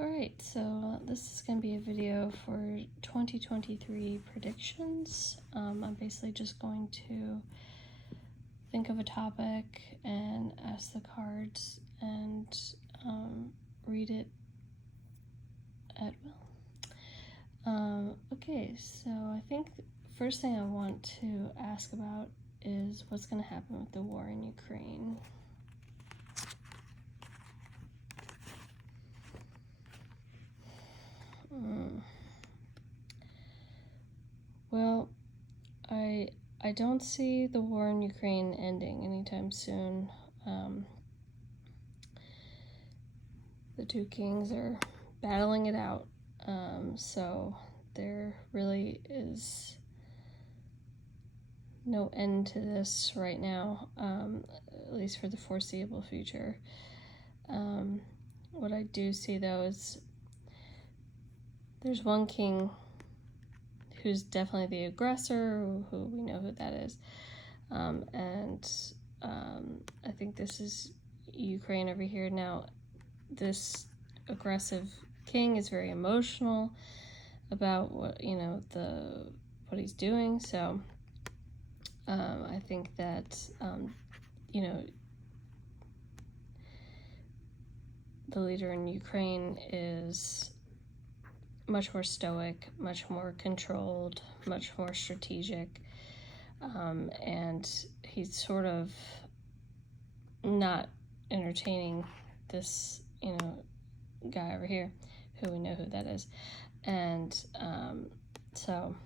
Alright, so this is going to be a video for 2023 predictions. I'm basically just going to think of a topic and ask the cards and read it at will. Okay, so I think first thing I want to ask about is what's going to happen with the war in Ukraine. Well, I don't see the war in Ukraine ending anytime soon. The two kings are battling it out, so there really is no end to this right now, at least for the foreseeable future. What I do see, though, is there's one king who's definitely the aggressor, who we know who that is, and I think this is Ukraine over here. Now, this aggressive king is very emotional about what he's doing, so I think that the leader in Ukraine is much more stoic, much more controlled, much more strategic, and he's sort of not entertaining this, guy over here, who we know who that is. And so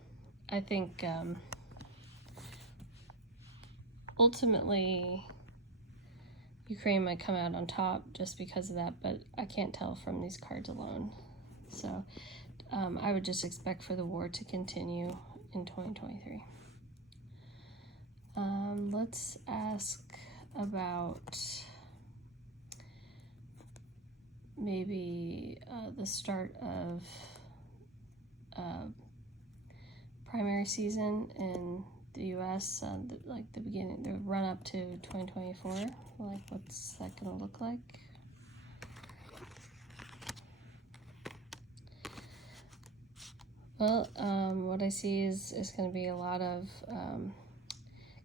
I think ultimately Ukraine might come out on top just because of that, but I can't tell from these cards alone. So I would just expect for the war to continue in 2023. Let's ask about maybe the start of primary season in the U.S., the beginning, the run up to 2024. Like, what's that going to look like? Well, what I see is going to be a lot of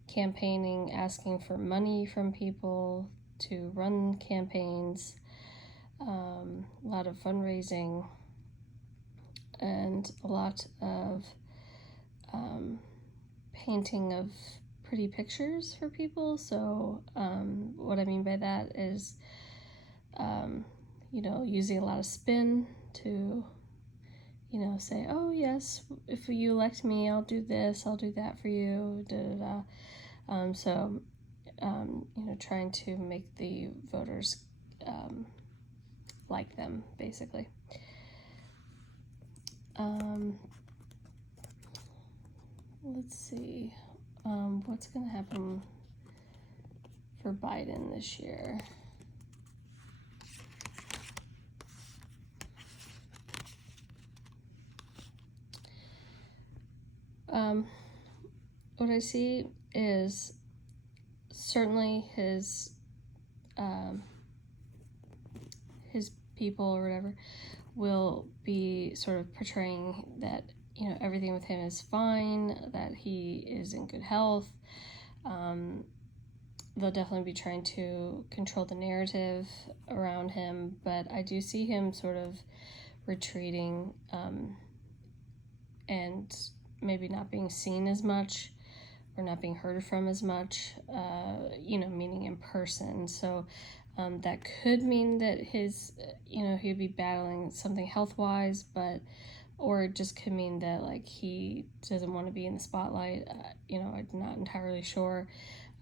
campaigning, asking for money from people to run campaigns, a lot of fundraising, and a lot of painting of pretty pictures for people. So what I mean by that is, using a lot of spin to say, oh yes, if you elect me, I'll do this, I'll do that for you, trying to make the voters like them, basically. Let's see, what's going to happen for Biden this year? What I see is certainly his people or whatever will be sort of portraying that everything with him is fine, that he is in good health. They'll definitely be trying to control the narrative around him, but I do see him sort of retreating and maybe not being seen as much or not being heard from as much, meaning in person. So that could mean that he'd be battling something health-wise, or it just could mean that he doesn't want to be in the spotlight. I'm not entirely sure,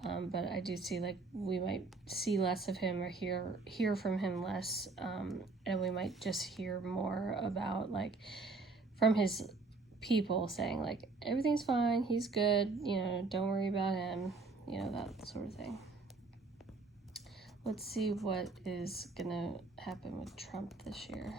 but I do see we might see less of him or hear from him less, and we might just hear more about from his people saying everything's fine, he's good, don't worry about him, that sort of thing. Let's see what is gonna happen with Trump this year.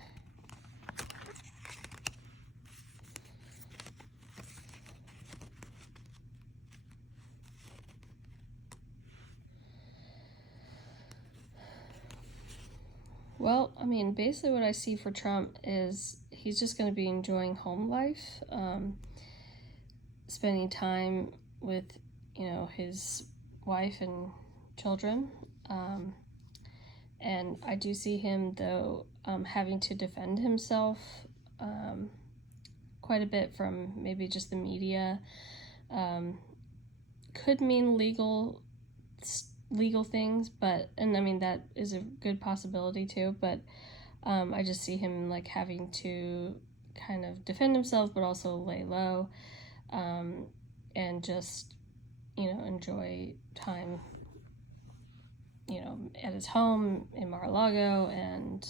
Well, I mean, basically what I see for Trump is he's just going to be enjoying home life, spending time with, his wife and children. And I do see him, though, having to defend himself quite a bit from maybe just the media. Could mean legal things, and I mean that is a good possibility too, but I just see him like having to kind of defend himself but also lay low, and just enjoy time at his home in Mar-a-Lago, and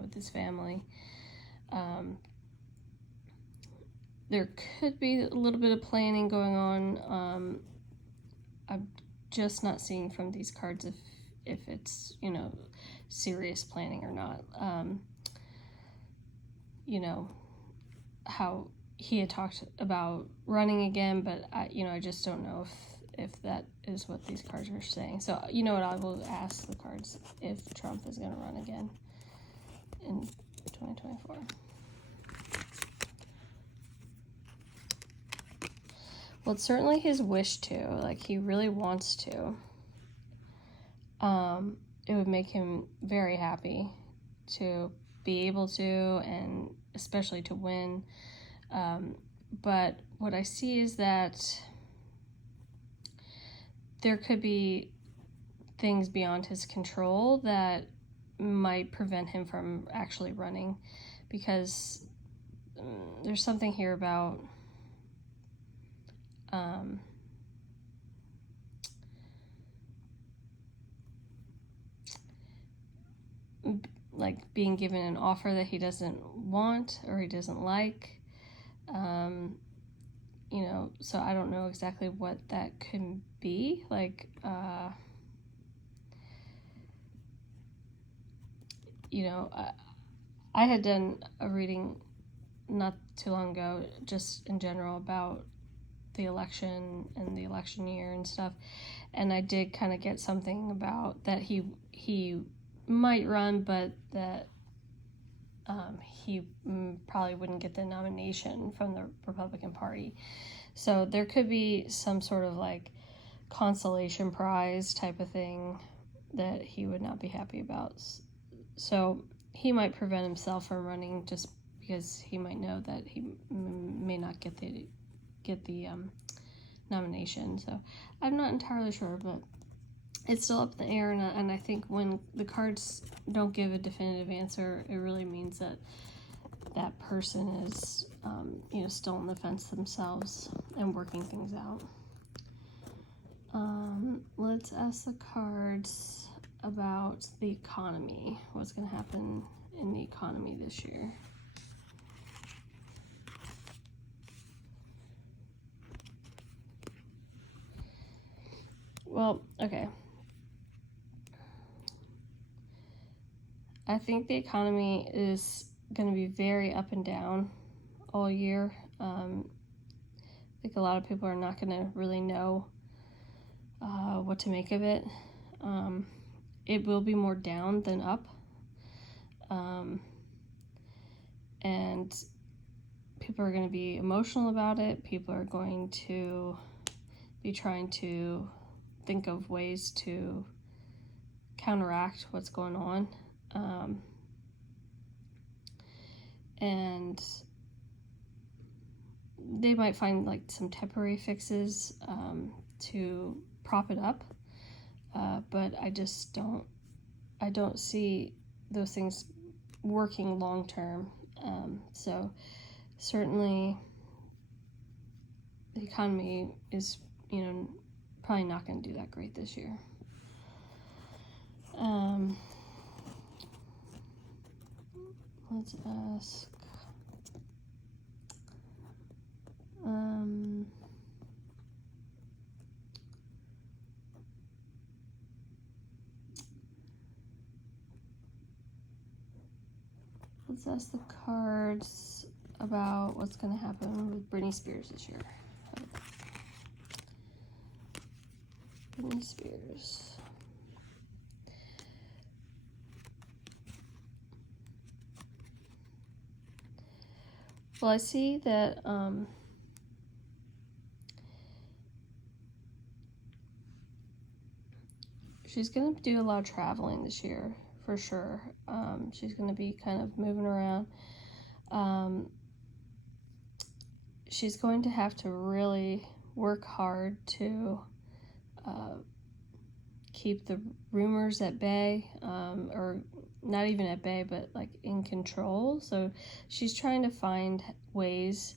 with his family. There could be a little bit of planning going on. I'm just not seeing from these cards if it's serious planning or not. How he had talked about running again, but I just don't know if that is what these cards are saying. So what, I will ask the cards if Trump is going to run again in 2024. Well, it's certainly his wish to. Like, he really wants to. It would make him very happy to be able to, and especially to win. But what I see is that there could be things beyond his control that might prevent him from actually running, because there's something here about like being given an offer that he doesn't want or he doesn't like. So I don't know exactly what that could be. Like, I had done a reading not too long ago, just in general, about the election and the election year and stuff, and I did kind of get something about that he might run, but that he probably wouldn't get the nomination from the Republican Party. So there could be some sort of like consolation prize type of thing that he would not be happy about. So he might prevent himself from running just because he might know that he may not get the nomination. So I'm not entirely sure, but it's still up in the air, and I think when the cards don't give a definitive answer, it really means that that person is still on the fence themselves and working things out. Let's ask the cards about the economy. What's going to happen in the economy this year? Well, okay. I think the economy is going to be very up and down all year. I think a lot of people are not going to really know what to make of it. It will be more down than up. And people are going to be emotional about it. People are going to be trying to think of ways to counteract what's going on. And they might find like some temporary fixes to prop it up, but I don't see those things working long term. So certainly the economy is probably not going to do that great this year. Let's ask the cards about what's going to happen with Britney Spears this year. Britney Spears. Well, I see that she's going to do a lot of traveling this year, for sure. She's going to be kind of moving around. She's going to have to really work hard to keep the rumors at bay, or not even at bay, but like in control. So she's trying to find ways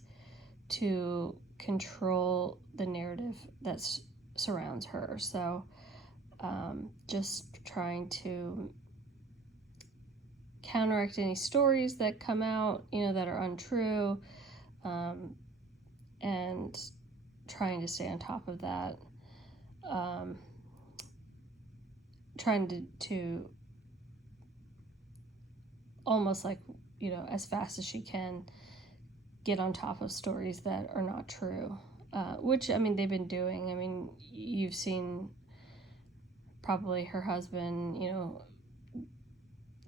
to control the narrative that surrounds her. So just trying to counteract any stories that come out, that are untrue, and trying to stay on top of that. Trying to almost like, as fast as she can, get on top of stories that are not true, which, I mean, they've been doing. I mean, you've seen probably her husband,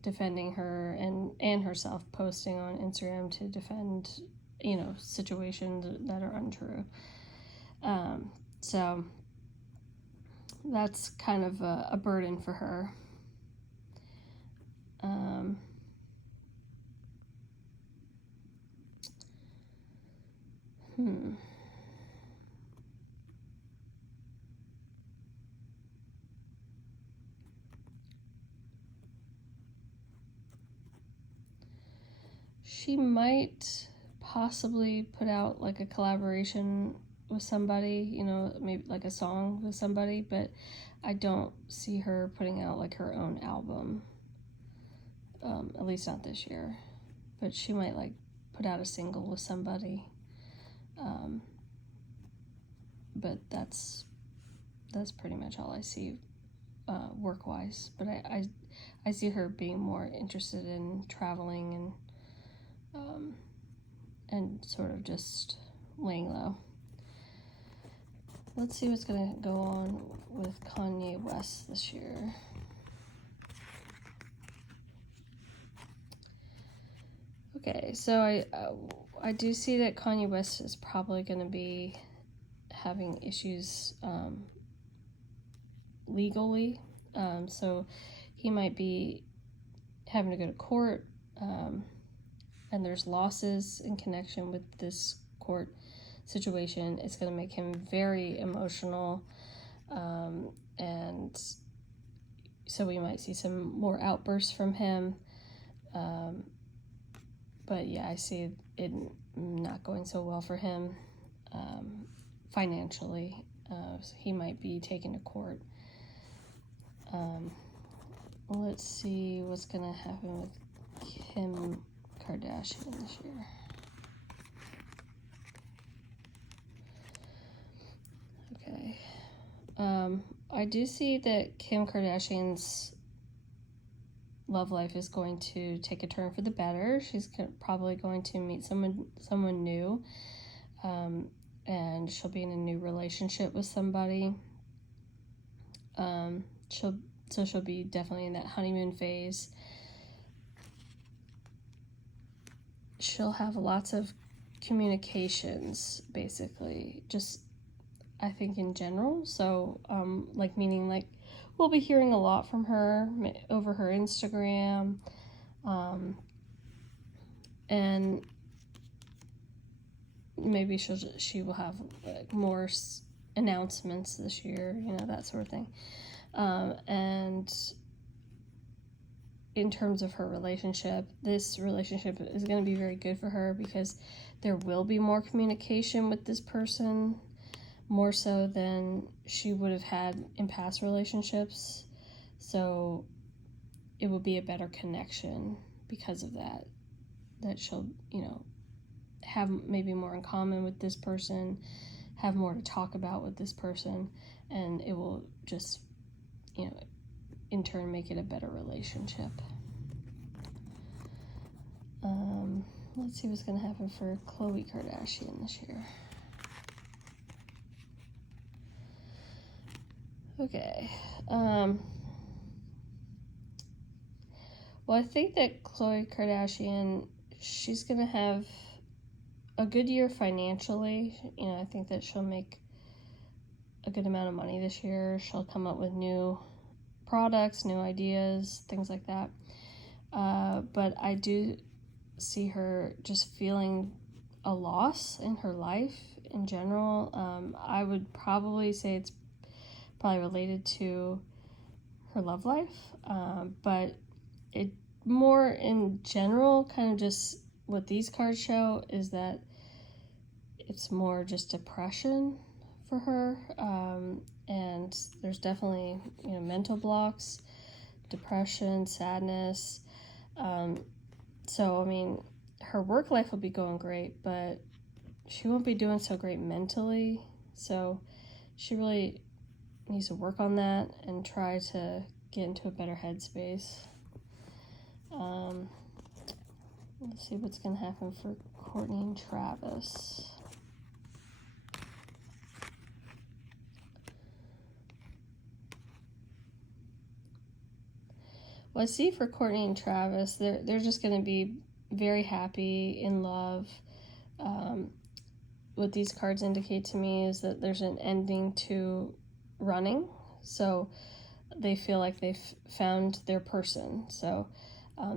defending her and herself posting on Instagram to defend, situations that are untrue. So that's kind of a burden for her. She might possibly put out like a collaboration with somebody, maybe like a song with somebody, but I don't see her putting out like her own album, at least not this year. But she might like put out a single with somebody, but that's pretty much all I see work-wise. But I see her being more interested in traveling and sort of just laying low. Let's see what's going to go on with Kanye West this year. Okay, so I do see that Kanye West is probably going to be having issues legally. So he might be having to go to court, and there's losses in connection with this court situation. It's going to make him very emotional, and so we might see some more outbursts from him. But yeah, I see it not going so well for him financially. So he might be taken to court. Let's see what's going to happen with Kim Kardashian this year. Okay. I do see that Kim Kardashian's love life is going to take a turn for the better. She's probably going to meet someone new, and she'll be in a new relationship with somebody. She'll be definitely in that honeymoon phase. She'll have lots of communications, basically, just I think in general. So, meaning we'll be hearing a lot from her over her Instagram, and maybe she will have more announcements this year, that sort of thing. And in terms of her relationship, this relationship is going to be very good for her because there will be more communication with this person, more so than she would have had in past relationships. So it will be a better connection because of that she'll, have maybe more in common with this person, have more to talk about with this person, and it will just, in turn make it a better relationship. Let's see what's going to happen for Khloe Kardashian this year. Okay. Well, I think that Khloe Kardashian, she's going to have a good year financially. You know, I think that she'll make a good amount of money this year. She'll come up with new products, new ideas, things like that. But I do see her just feeling a loss in her life in general. I would probably say it's probably related to her love life, but it more in general, kind of just what these cards show is that it's more just depression for her, and there's definitely, you know, mental blocks, depression, sadness. So I mean, her work life will be going great, but she won't be doing so great mentally. So she really needs to work on that and try to get into a better headspace. Let's see what's going to happen for Courtney and Travis. Well, I see for Courtney and Travis, they're just going to be very happy, in love. What these cards indicate to me is that there's an ending to running. So they feel like they've found their person. So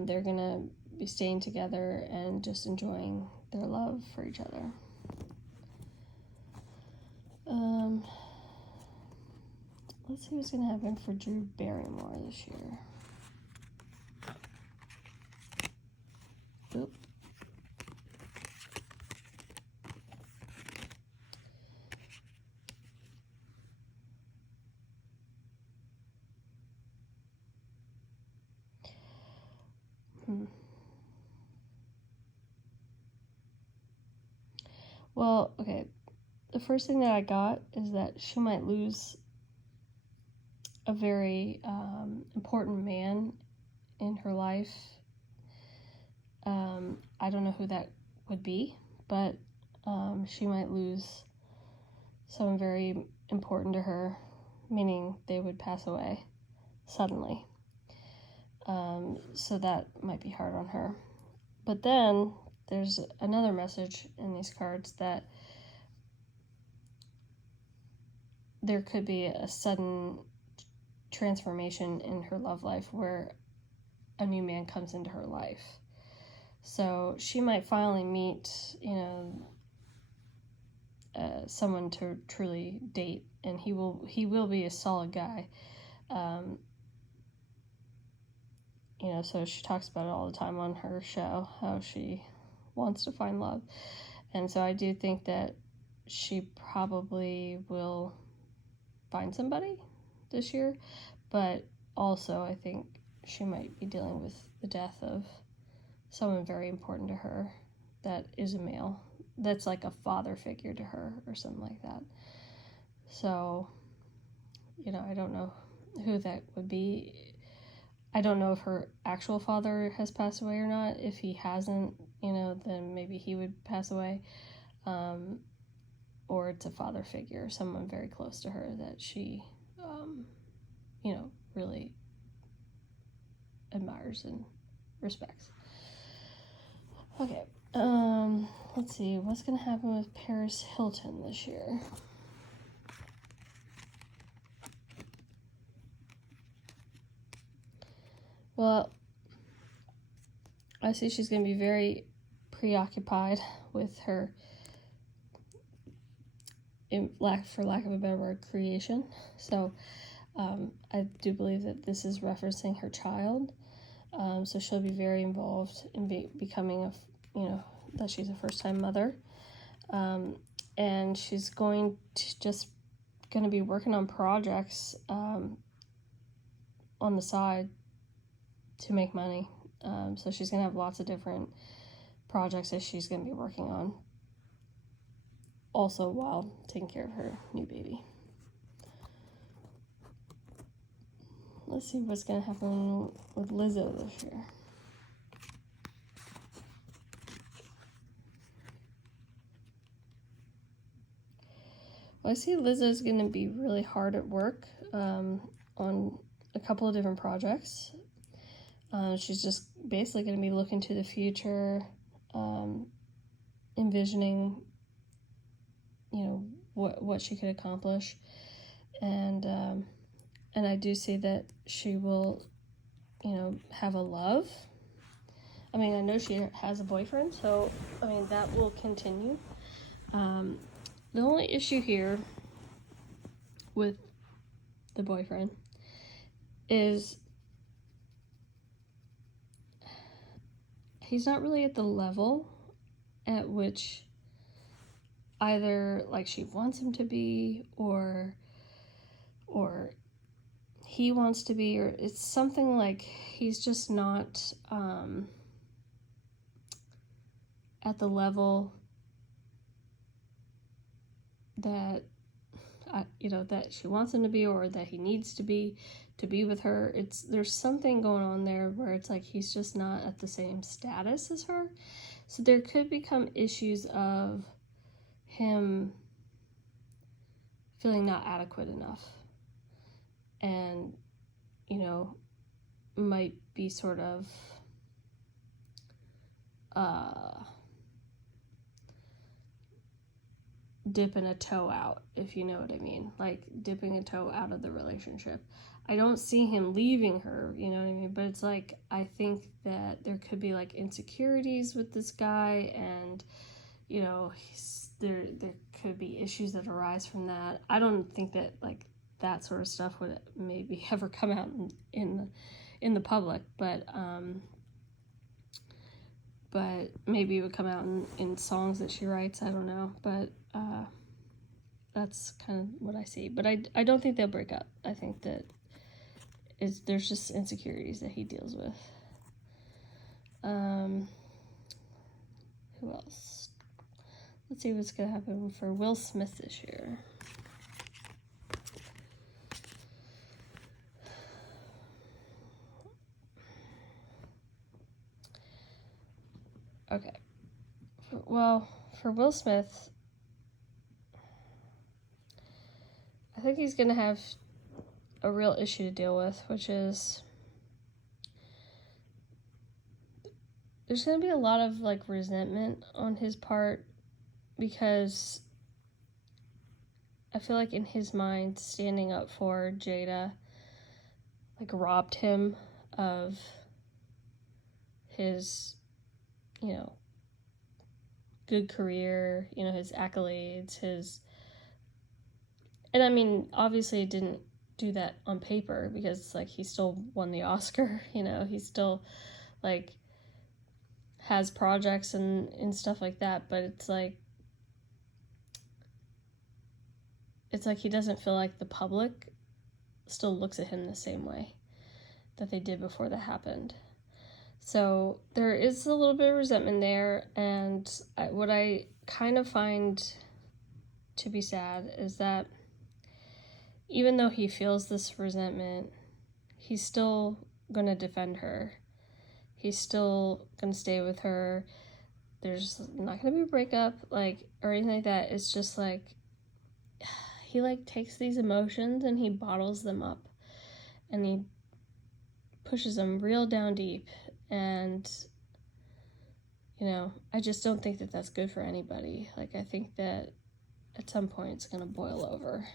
they're going to be staying together and just enjoying their love for each other. Let's see what's going to happen for Drew Barrymore this year. Oop. Well, okay. The first thing that I got is that she might lose a very important man in her life. I don't know who that would be, but she might lose someone very important to her, meaning they would pass away suddenly. So that might be hard on her. But then there's another message in these cards that there could be a sudden transformation in her love life where a new man comes into her life. So she might finally meet, you know, someone to truly date, and he will be a solid guy. You know, so she talks about it all the time on her show, how she wants to find love. And so I do think that she probably will find somebody this year, but also I think she might be dealing with the death of someone very important to her that is a male, that's like a father figure to her or something like that. So, you know, I don't know who that would be. I don't know if her actual father has passed away or not. If he hasn't, you know, then maybe he would pass away. Or it's a father figure, someone very close to her that she, you know, really admires and respects. Okay, let's see, what's going to happen with Paris Hilton this year? Well, I see she's going to be very preoccupied with her, for lack of a better word, creation. So I do believe that this is referencing her child. So she'll be very involved in becoming that she's a first-time mother. And she's going to be working on projects on the side to make money. So she's going to have lots of different projects that she's going to be working on, also while taking care of her new baby. Let's see what's going to happen with Lizzo this year. Well, I see Lizzo's going to be really hard at work on a couple of different projects. She's just basically going to be looking to the future, envisioning, what she could accomplish, and I do see that she will, have a love. I mean, I know she has a boyfriend, so I mean that will continue. The only issue here with the boyfriend is he's not really at the level at which either like she wants him to be or he wants to be, or it's something like he's just not at the level that that she wants him to be, or that he needs to be with her. There's something going on there where it's like he's just not at the same status as her. So there could become issues of him feeling not adequate enough, and might be sort of dipping a toe out, if you know what I mean, like dipping a toe out of the relationship. I don't see him leaving her, you know what I mean, but it's like I think that there could be like insecurities with this guy, and there could be issues that arise from that. I don't think that like that sort of stuff would maybe ever come out in the public, but maybe it would come out in songs that she writes. I don't know, but that's kind of what I see. But I don't think they'll break up. I think that there's just insecurities that he deals with. Who else? Let's see what's going to happen for Will Smith this year. Okay. Well, for Will Smith, I think he's going to have a real issue to deal with, which is there's going to be a lot of like resentment on his part, because I feel like in his mind, standing up for Jada like robbed him of his good career, his accolades, and I mean, obviously it didn't do that on paper, because like he still won the Oscar, he still like has projects and stuff like that, but it's like he doesn't feel like the public still looks at him the same way that they did before that happened. So there is a little bit of resentment there, and what I kind of find to be sad is that even though he feels this resentment, he's still going to defend her. He's still going to stay with her. There's not going to be a breakup, like, or anything like that. It's just like he like takes these emotions and he bottles them up, and he pushes them real down deep, and I just don't think that that's good for anybody. Like, I think that at some point it's going to boil over,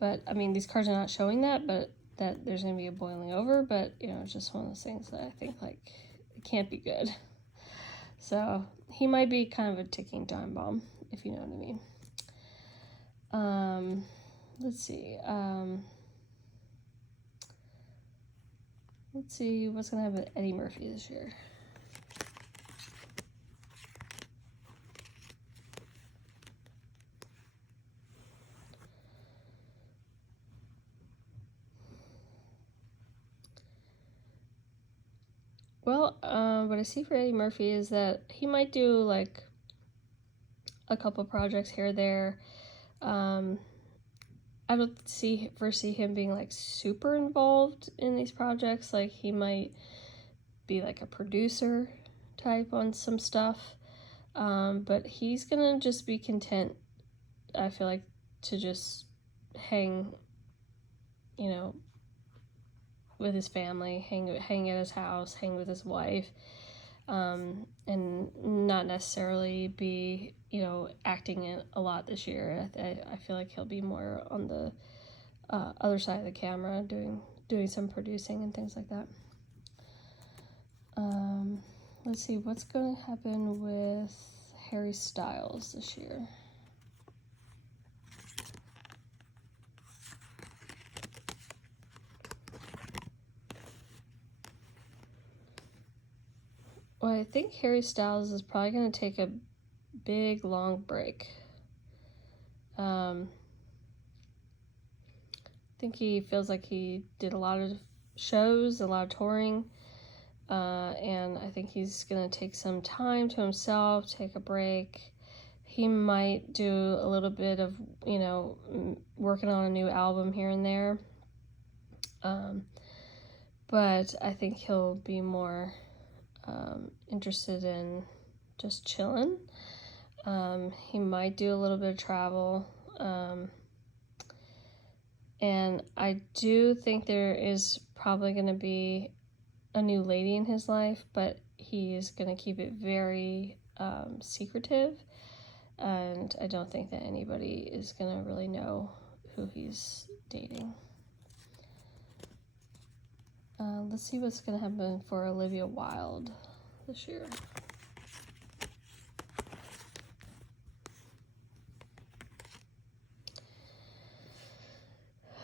but I mean, these cards are not showing that, but that there's going to be a boiling over, but it's just one of those things that I think like it can't be good. So he might be kind of a ticking time bomb, if you know what I mean. Let's see. Let's see what's going to happen with Eddie Murphy this year. Well, what I see for Eddie Murphy is that he might do like a couple projects here or there. I don't foresee him being like super involved in these projects. Like, he might be like a producer type on some stuff, but he's gonna just be content, I feel like, to just hang with his family, hang at his house, hang with his wife. and not necessarily be, acting it a lot this year. I feel like he'll be more on the other side of the camera, doing some producing and things like that. Let's see what's going to happen with Harry Styles this year. Well, I think Harry Styles is probably going to take a big, long break. I think he feels like he did a lot of shows, a lot of touring, and I think he's going to take some time to himself, take a break. He might do a little bit of, working on a new album here and there. But I think he'll be more interested in just chilling. He might do a little bit of travel. And I do think there is probably going to be a new lady in his life, but he is going to keep it very secretive. And I don't think that anybody is going to really know who he's dating. Let's see what's going to happen for Olivia Wilde this year.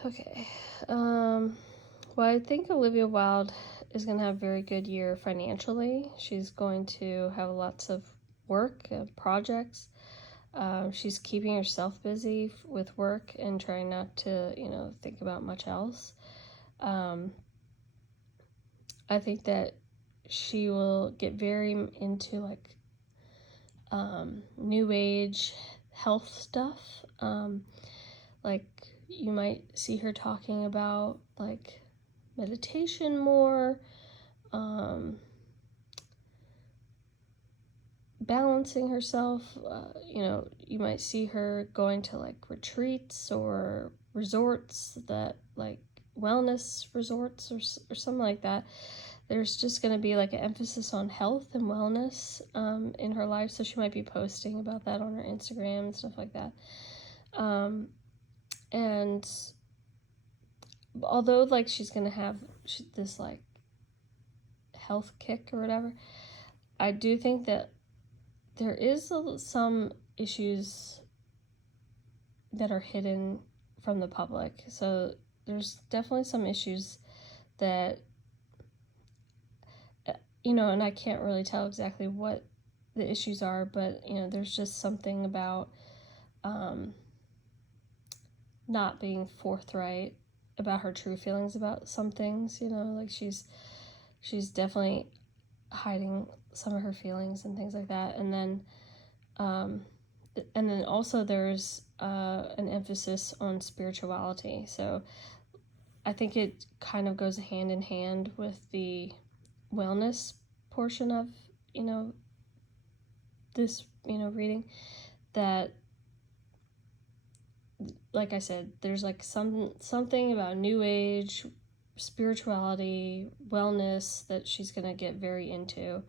Okay. Well, I think Olivia Wilde is going to have a very good year financially. She's going to have lots of work and projects. She's keeping herself busy with work and trying not to, think about much else. I think that she will get very into like new age health stuff. Like you might see her talking about like meditation more, balancing herself. You might see her going to like retreats or resorts, that like wellness resorts or something like that. There's just going to be like an emphasis on health and wellness in her life, so she might be posting about that on her Instagram and stuff like that. And although like she's going to have this like health kick or whatever, I do think that there is some issues that are hidden from the public. So there's definitely some issues that, and I can't really tell exactly what the issues are, but, there's just something about not being forthright about her true feelings about some things, like she's definitely hiding some of her feelings and things like that. And then also there's an emphasis on spirituality. So I think it kind of goes hand in hand with the wellness portion of, this, reading, that, like I said, there's like something about new age, spirituality, wellness that she's going to get very into.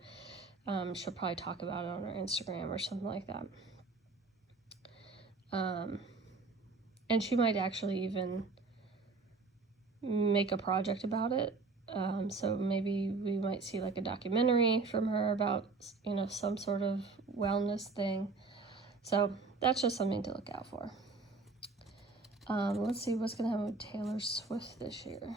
She'll probably talk about it on her Instagram or something like that. And she might actually even make a project about it. So maybe we might see like a documentary from her about, some sort of wellness thing. So that's just something to look out for. Let's see what's going to happen with Taylor Swift this year.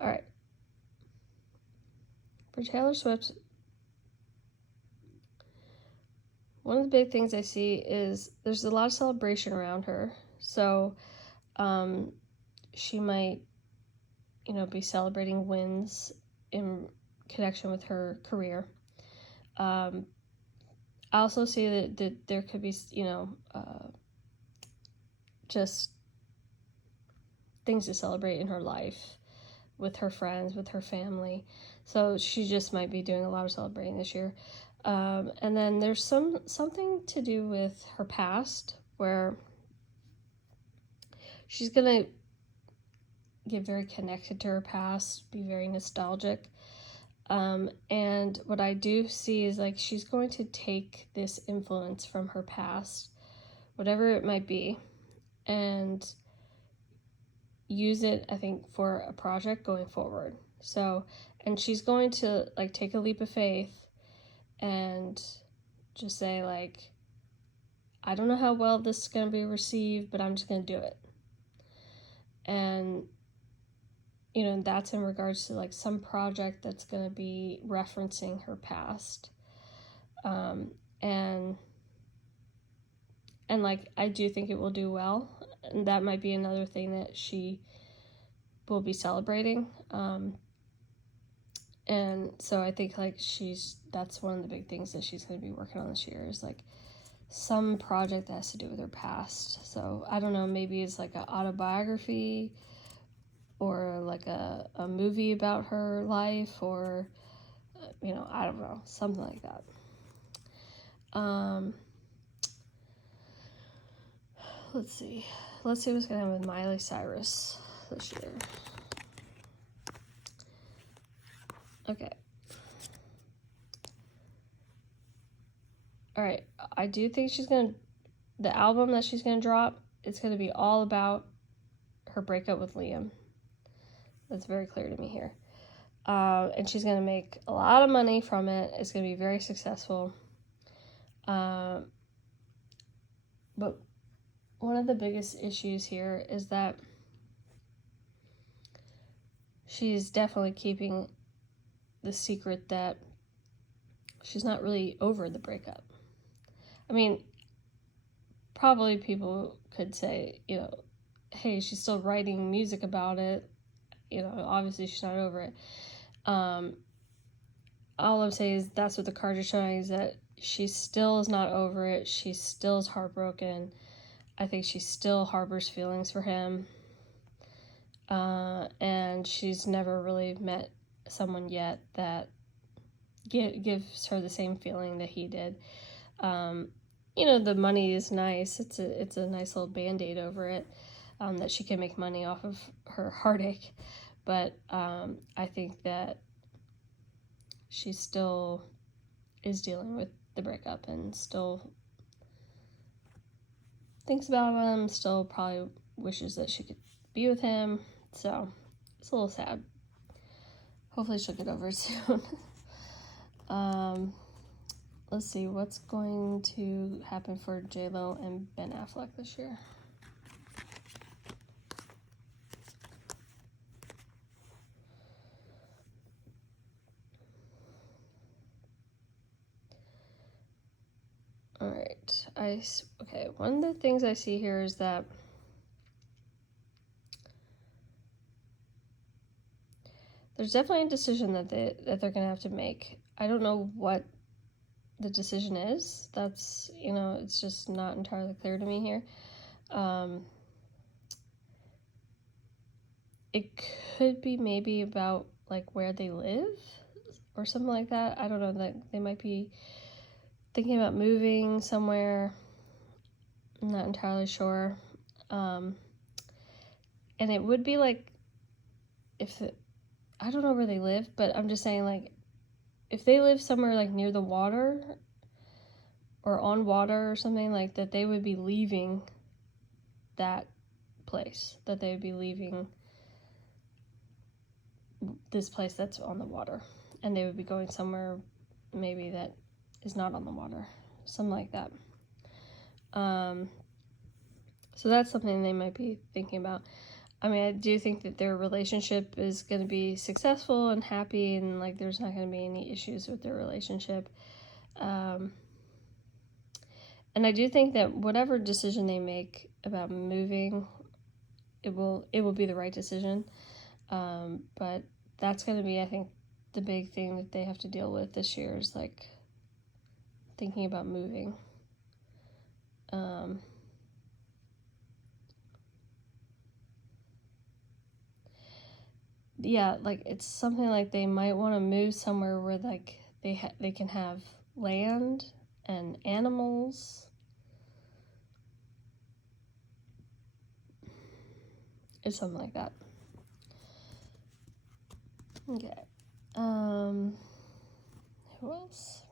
All right. For Taylor Swift, one of the big things I see is there's a lot of celebration around her. So she might, be celebrating wins in connection with her career. I also see that there could be, just things to celebrate in her life with her friends, with her family. So she just might be doing a lot of celebrating this year. And then there's something to do with her past, where she's gonna get very connected to her past, be very nostalgic. And what I do see is like she's going to take this influence from her past, whatever it might be, and use it, I think, for a project going forward. So, and she's going to like take a leap of faith and just say like, I don't know how well this is going to be received, but I'm just going to do it. And you know, that's in regards to like some project that's going to be referencing her past. And like, I do think it will do well. And that might be another thing that she will be celebrating. And so I think like that's one of the big things that she's going to be working on this year is like some project that has to do with her past. So I don't know, maybe it's like an autobiography or like a movie about her life, or you know, I don't know, something like that. Let's see what's gonna happen with Miley Cyrus this year. Okay. All right, I do think the album that she's gonna drop, it's gonna be all about her breakup with Liam. That's very clear to me here. And she's gonna make a lot of money from it. It's gonna be very successful. But one of the biggest issues here is that she's definitely keeping the secret that she's not really over the breakup. I mean, probably people could say, you know, hey, she's still writing music about it. You know, obviously she's not over it. All I'm saying is that's what the cards are showing, is that she still is not over it. She still is heartbroken. I think she still harbors feelings for him. And she's never really met someone yet that gives her the same feeling that he did. You know, the money is nice. It's a nice little Band-Aid over it, that she can make money off of her heartache. But I think that she still is dealing with the breakup and still thinks about him, still probably wishes that she could be with him. So it's a little sad. Hopefully she'll get over it soon. Let's see what's going to happen for J-Lo and Ben Affleck this year. All right, okay. One of the things I see here is that there's definitely a decision that they're gonna have to make. I don't know what the decision is. That's, you know, it's just not entirely clear to me here. It could be maybe about like where they live or something like that. I don't know, that they might be thinking about moving somewhere. I'm not entirely sure. And it would be like I don't know where they live, but I'm just saying, like, if they live somewhere like near the water or on water or something like that, they would be leaving that place, that they would be leaving this place that's on the water, and they would be going somewhere maybe that is not on the water, something like that. So that's something they might be thinking about. I mean, I do think that their relationship is going to be successful and happy, and like there's not going to be any issues with their relationship. And I do think that whatever decision they make about moving, it will be the right decision. But that's going to be, I think, the big thing that they have to deal with this year is like thinking about moving. Yeah, like it's something like they might want to move somewhere where like they can have land and animals. It's something like that. Okay. Who else?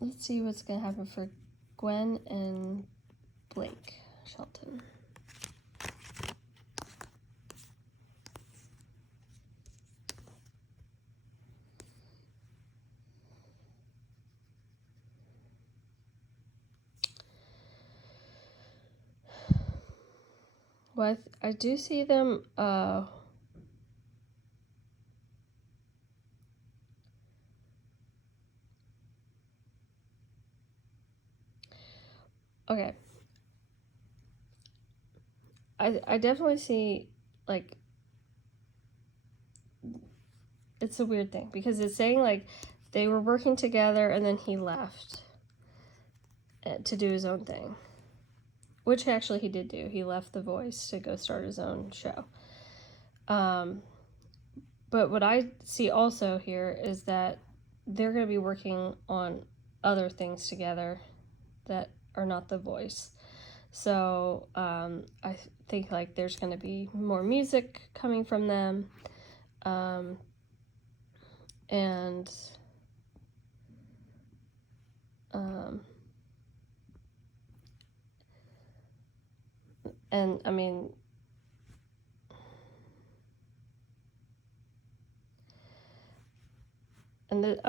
Let's see what's gonna happen for Gwen and Blake Shelton. Well, I do see them, okay. I definitely see, like, it's a weird thing, because it's saying, like, they were working together and then he left to do his own thing. Which actually he did do. He left The Voice to go start his own show. But what I see also here is that they're going to be working on other things together that are not The Voice. So I think like there's going to be more music coming from them. And I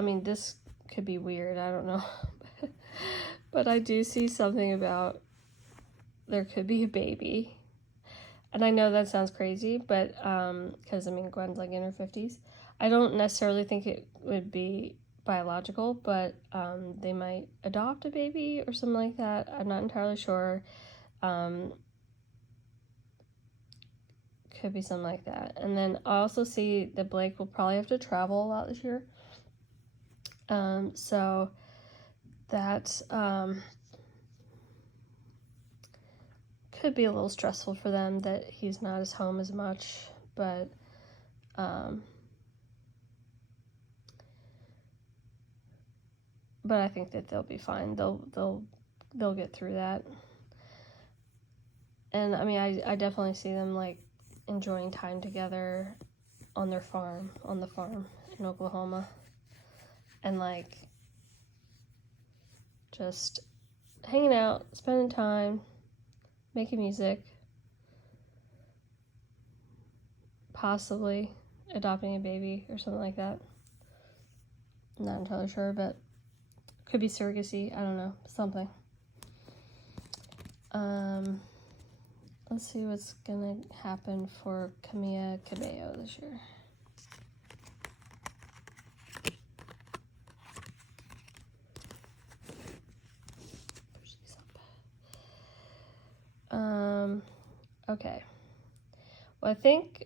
mean, this could be weird, I don't know. But I do see something about there could be a baby. And I know that sounds crazy, but because I mean, Gwen's like in her 50s. I don't necessarily think it would be biological, but they might adopt a baby or something like that. I'm not entirely sure. Could be something like that. And then I also see that Blake will probably have to travel a lot this year. So that could be a little stressful for them that he's not as home as much, but I think that they'll be fine. They'll get through that. And I mean, I definitely see them like enjoying time together on the farm in Oklahoma, and like just hanging out, spending time, making music, possibly adopting a baby or something like that. I'm not entirely sure, but could be surrogacy. I don't know, something. Let's see what's gonna happen for Camila Cabello this year. Okay. Well, I think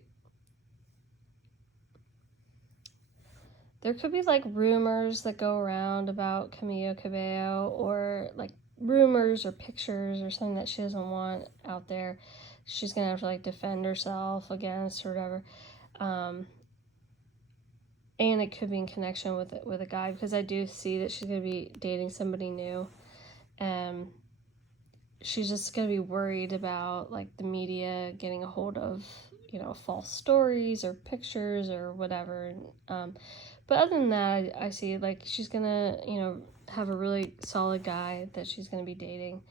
there could be like rumors that go around about Camila Cabello, or like rumors or pictures or something that she doesn't want out there. She's gonna have to like defend herself against or whatever. And it could be in connection with a guy, because I do see that she's gonna be dating somebody new. She's just gonna be worried about like the media getting a hold of, you know, false stories or pictures or whatever. But other than that, I see like she's gonna, you know, have a really solid guy that she's gonna be dating,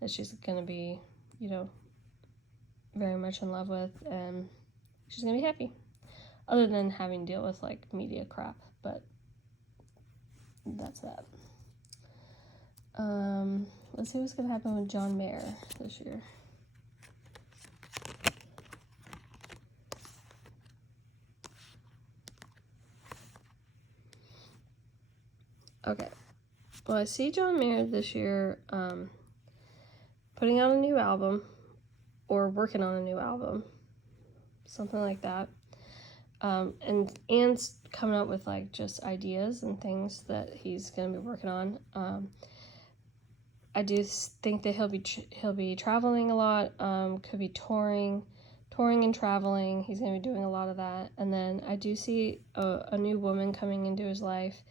that she's gonna be, you know, very much in love with, and she's gonna be happy. Other than having to deal with like media crap, but that's that. Let's see what's gonna happen with John Mayer this year. Okay. Well, I see John Mayer this year putting out a new album, or working on a new album, something like that. And Anne's coming up with like just ideas and things that he's gonna be working on. I do think that he'll be traveling a lot. Could be touring and traveling. He's gonna be doing a lot of that. And then I do see a new woman coming into his life.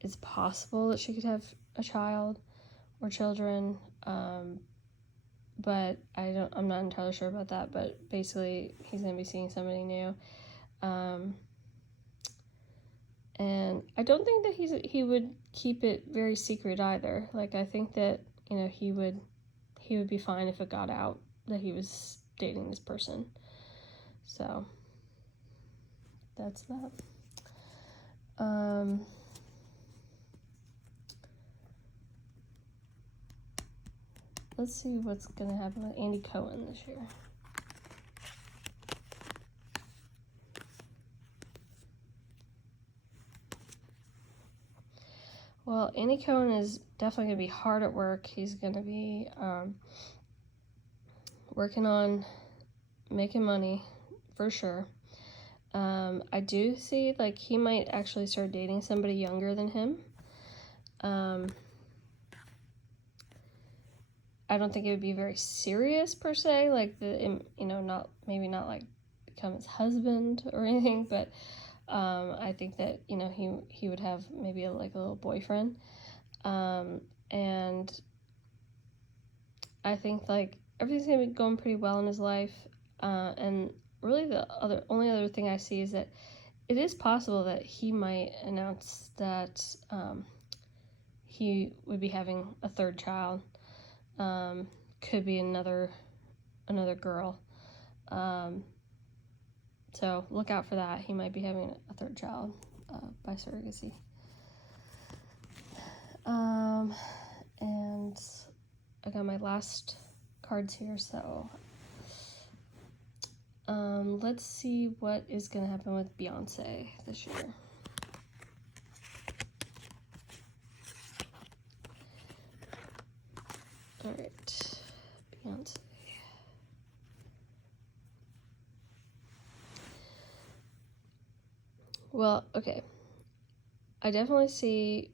it's possible that she could have a child or children, but I'm not entirely sure about that. But basically, he's gonna be seeing somebody new, and I don't think that he would keep it very secret either. Like, I think that, you know, he would be fine if it got out that he was dating this person. So that's that. Let's see what's gonna happen with Andy Cohen this year. Well, Andy Cohen is definitely going to be hard at work. He's going to be working on making money, for sure. I do see, like, he might actually start dating somebody younger than him. I don't think it would be very serious, per se, like, you know, not like become his husband or anything, but I think that, you know, he would have maybe a little boyfriend, and I think, like, everything's gonna be going pretty well in his life, and really the only other thing I see is that it is possible that he might announce that he would be having a third child. Could be another girl. So look out for that. He might be having a third child by surrogacy. And I got my last cards here, so let's see what is going to happen with Beyonce this year. All right, Beyonce. Well, okay. I definitely see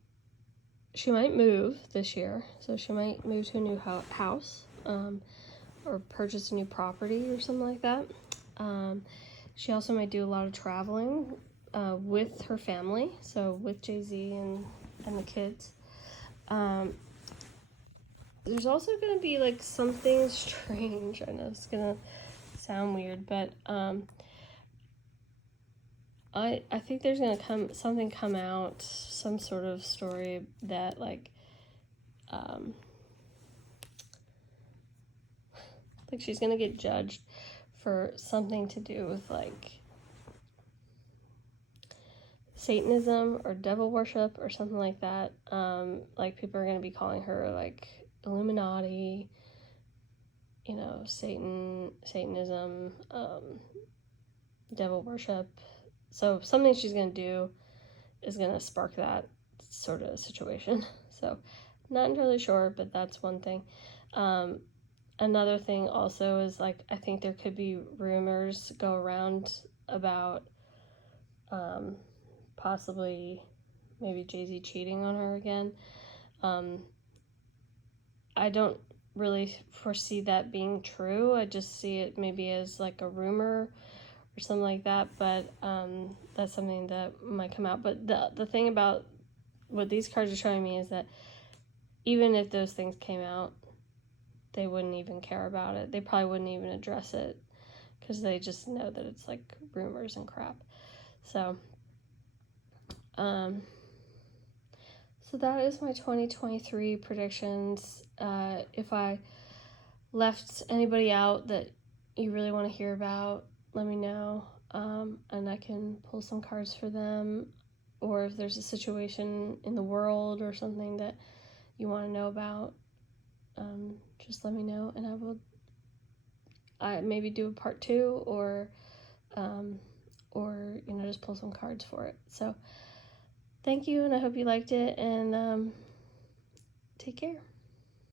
she might move this year, so she might move to a new house, or purchase a new property or something like that. She also might do a lot of traveling with her family, so with Jay-Z and the kids. There's also going to be, like, something strange. I know it's going to sound weird, but I think there's going to come out, some sort of story that, like, like she's going to get judged for something to do with, like, Satanism or devil worship or something like that. Like, people are going to be calling her, like, Illuminati, you know, Satanism, devil worship. So something she's going to do is going to spark that sort of situation. So not entirely sure, but that's one thing. Another thing also is, like, I think there could be rumors go around about possibly maybe Jay-Z cheating on her again. I don't really foresee that being true. I just see it maybe as, like, a rumor or something like that, but that's something that might come out. But the thing about what these cards are showing me is that even if those things came out, they wouldn't even care about it. They probably wouldn't even address it because they just know that it's, like, rumors and crap. So so that is my 2023 predictions. If I left anybody out that you really want to hear about, let me know, and I can pull some cards for them. Or if there's a situation in the world or something that you want to know about, just let me know, and I maybe do a part 2, or you know, just pull some cards for it. So thank you, and I hope you liked it, and take care.